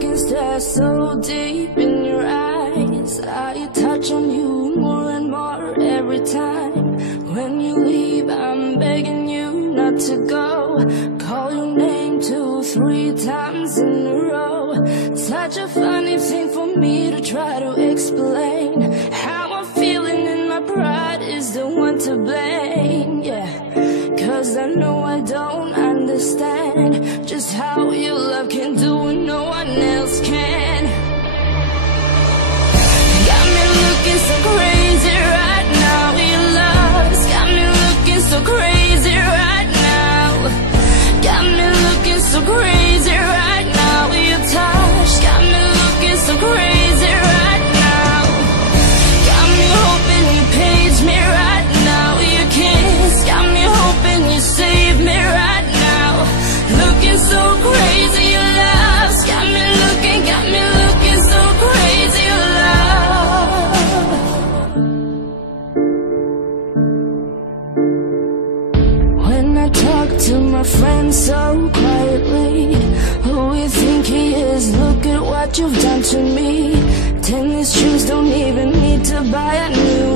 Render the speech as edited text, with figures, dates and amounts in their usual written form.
can stare so deep in your eyes. I touch on you more and more every time. When you leave, I'm begging you not to go. Call your name 2, 3 times in a row. Such a funny thing for me to try to explain. How I'm feeling and my pride is the one to blame. Yeah, 'cause I know I don't understand just how your love can do what no one else can. Got me looking so crazy right now. Your love's got me looking so crazy right now. Got me looking so crazy right now. Your touch got me looking so crazy right now. Got me hoping you page me right now. Your kiss got me hoping you save me right now. Looking so crazy, your love's got me looking so crazy, your love. When I talk to my friends so quietly, who you think he is? Look at what you've done to me. Tennis shoes don't even need to buy a new